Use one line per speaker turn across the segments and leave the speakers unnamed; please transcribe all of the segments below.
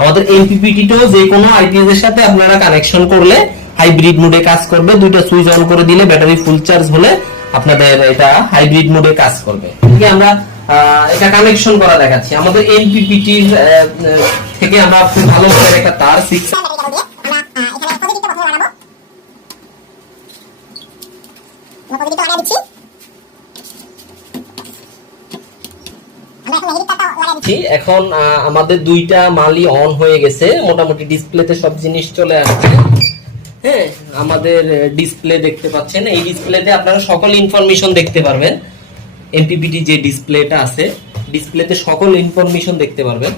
আমাদের এমপিপিটিটাও যে কোনো আইপিএস এর সাথে আপনারা কানেকশন করলে হাইব্রিড মোডে কাজ করবে। দুইটা সুইচ অন করে দিলে ব্যাটারি ফুল চার্জ হলে আপনাদের এটা হাইব্রিড মোডে কাজ করবে। আছে, আমরা এটা কানেকশন করা দেখাচ্ছি। আমাদের এমপিপিটির থেকে আমরা খুব ভালো করে একটা তার সিক্স এখন আহ, আমাদের দুইটা মালই অন হয়ে গেছে। মোটামুটি ডিসপ্লেতে সব জিনিস চলে আসছে। হ্যাঁ আমাদের ডিসপ্লে দেখতে পাচ্ছেন। এই ডিসপ্লেতে আপনারা সকল ইনফরমেশন দেখতে পারবেন। এমপিপিটি যে ডিসপ্লেটা আছে ডিসপ্লেতে সকল ইনফরমেশন দেখতে পারবেন।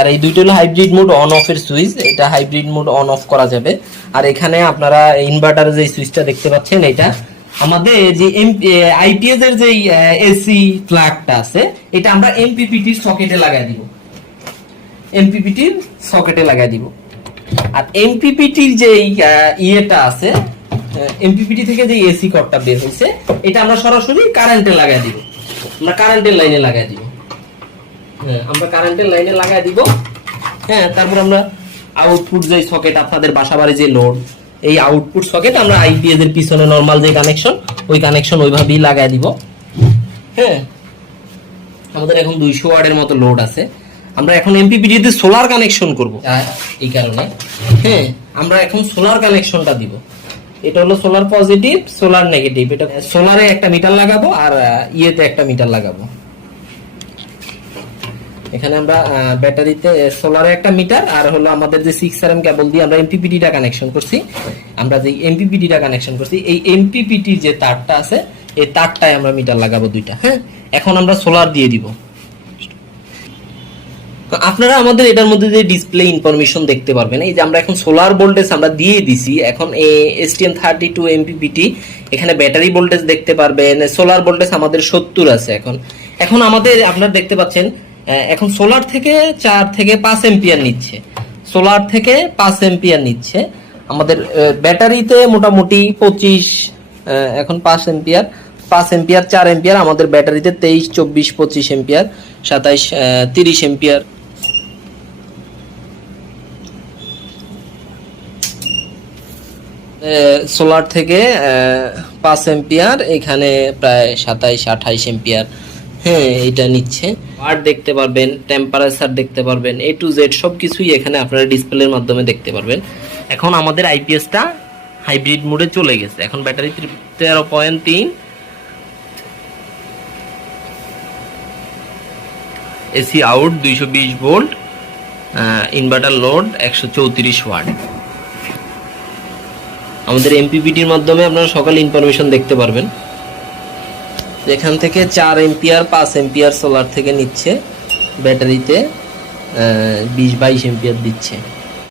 আর এই দুইটা হলো হাইব্রিড মোড অন অফ এর সুইচ এটা হাইব্রিড মোড অন অফ করা যাবে। আর এখানে আপনারা ইনভার্টার যে সুইচটা দেখতে পাচ্ছেন এটা আমাদের যে আইপিএস এর যে এসি প্লাগটা আছে, এটা আমরা এমপিপিটি সকেটে লাগাই দিব। এমপিপিটির সকেটে লাগাই দিব। আর এমপিপিটির যে ইয়েটা আছে এমপিপিটি থেকে যে এসি কর্ডটা বের হয়েছে, এটা আমরা সরাসরি কারেন্টে লাগাই দিব। আমরা কারেন্টের লাইনে লাগাই দিব। হ্যাঁ আমরা কারেন্টের লাইনে লাগাই দিব। হ্যাঁ তারপর আমরা আউটপুট যে সকেট আপনাদের বাসা বাড়ি যে লোড এই আউটপুট সকেট আমরা আইপিএস এর পিছনে নরমাল যে কানেকশন ওই কানেকশন ওইভাবেই লাগাই দিব। হ্যাঁ? আমাদের এখন দুইশো ওয়ার্ডের মতো লোড আছে। আমরা এখন এমপিপিটি তে সোলার কানেকশন করব। এই কারণে। হ্যাঁ আমরা এখন সোলার কানেকশনটা দিব। এটা হলো সোলার পজিটিভ সোলার নেগেটিভ এটা সোলারে একটা মিটার লাগাবো আর ইয়েতে একটা মিটার লাগাবো। এখানে আমরা ব্যাটারিতে সোলারে একটা মিটার আর হলো আমাদের যে সিক্স আর এম কেবল দিয়ে আমরা এমপিপিটিটা কানেকশন করছি। আমরা যে এমপিপিটিটা কানেকশন করছি, এই এমপিপিটির যে তারটা আছে, এই তারটায় আমরা মিটার লাগাবো দুইটা হ্যাঁ? এখন আমরা সোলার দিয়ে দিব। আপনারা আমাদের এটার মধ্যে যে ডিসপ্লে ইনফরমেশন দেখতে পারবেন, এই যে আমরা এখন সোলার ভোল্টেজ আমরা দিয়ে দিছি, এখন এসটিএম থার্টি টু এমপিপিটি এখানে ব্যাটারি ভোল্টেজ দেখতে পারবেন সোলার ভোল্টেজ আমাদের সত্তর আছে এখন। এখন আমাদের, আপনারা দেখতে পাচ্ছেন এখন সোলার থেকে চার থেকে পাঁচ এম্পিয়ার নিচ্ছে। সোলার থেকে পাঁচ এম্পিয়ার নিচ্ছে। আমাদের ব্যাটারিতে মোটামুটি পঁচিশ এখন পাঁচ এম্পিয়ার পাঁচ এম্পিয়ার চার এম্পিয়ার আমাদের ব্যাটারিতে তেইশ, চব্বিশ, পঁচিশ এম্পিয়ার সাতাইশ তিরিশ এম্পিয়ার সোলার থেকে পাঁচ এম্পিয়ার এখানে প্রায় সাতাইশ, আঠাইশ এম্পিয়ার হ্যাঁ এটা নিচ্ছে। ওয়াট দেখতে পারবেন টেম্পারেচার দেখতে পারবেন এ টু জেড সব কিছুই এখানে আপনারা ডিসপ্লের মাধ্যমে দেখতে পারবেন। এখন আমাদের আইপিএসটা হাইব্রিড মোডে চলে গেছে। এখন ব্যাটারি তেরো পয়েন্ট তিন। এসি আউট দুইশো বিশ ভোল্ট ইনভার্টার লোড একশো চৌত্রিশ ওয়াট আমাদের এমপিপিটির মাধ্যমে আপনারা সকাল ইনফরমেশন দেখতে পারবেন। এখান থেকে চার এম্পিয়ার পাঁচ এম্পিয়ার সোলার থেকে নিচ্ছে ব্যাটারিতে বিশ বাইশ এম্পিয়ার দিচ্ছে।